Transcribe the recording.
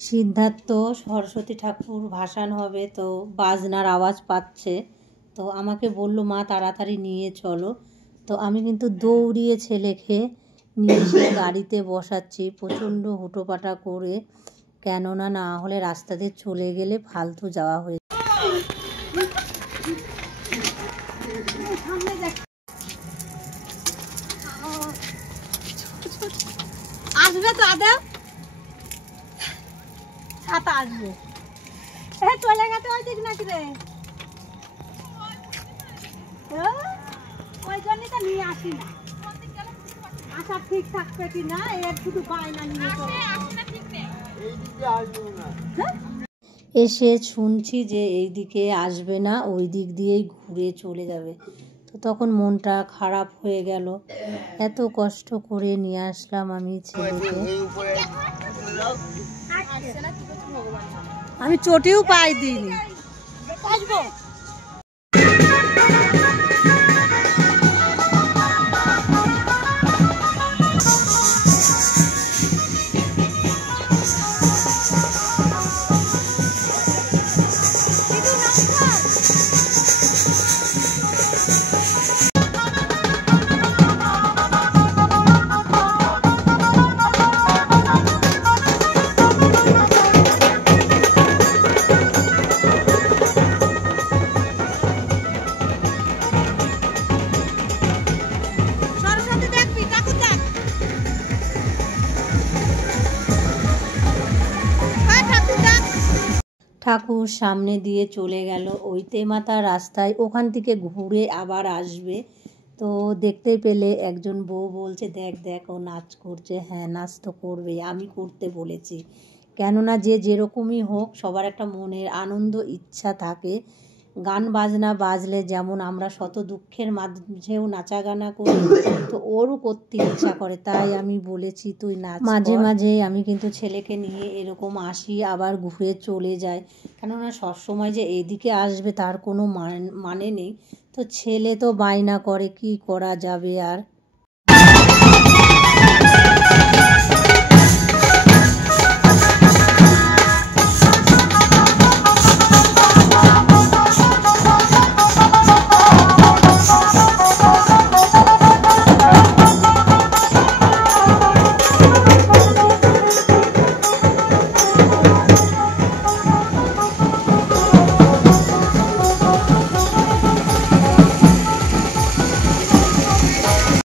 সিদ্ধার্থ সরস্বতী ঠাকুর ভাসান হবে, তো বাজনার আওয়াজ পাচ্ছে। তো আমাকে বলল, মা তাড়াতাড়ি নিয়ে চলো। তো আমি কিন্তু দৌড়িয়ে ছেলেকে নিয়ে এসে গাড়িতে বসাচ্ছি প্রচণ্ড হুটোপাটা করে, কেননা না হলে রাস্তা দিয়ে চলে গেলে ফালতু যাওয়া হয়ে আসবে তো আদেও ছাতা আসবে। চলে গেছে ওই দিক নাকি রে, ওই জন্যই তো নিয়ে আসি না। আশা ঠিক থাকবে কি না এর শুধু বায়না নিয়ে এসে শুনছি যে এই দিকে আসবে না, ওই দিক দিয়েই ঘুরে চলে যাবে। তো তখন মনটা খারাপ হয়ে গেল, এত কষ্ট করে নিয়ে আসলাম আমি ছেলেকে। আমি চটিও পাই দিইনি। ঠাকুর সামনে দিয়ে চলে গেল ওই তেমাতা রাস্তায়, ওখান থেকে ঘুরে আবার আসবে। তো দেখতে পেলে একজন বউ বলছে, দেখ দেখ ও নাচ করছে। হ্যাঁ, নাচ তো করবে, আমি করতে বলেছি। কেননা যে যেরকমই হোক সবার একটা মনের আনন্দ ইচ্ছা থাকে। গান বাজনা বাজলে যেমন আমরা শত দুঃখের মাঝেও নাচা গানা করি, তো ওরও করতে ইচ্ছা করে, তাই আমি বলেছি তুই নাচ। মাঝে মাঝে আমি কিন্তু ছেলেকে নিয়ে এরকম আসি, আবার ঘুরে চলে যাই, কেননা সবসময় যে এদিকে আসবে তার কোনো মানে নেই। তো ছেলে তো বায়না করে, কি করা যাবে আর।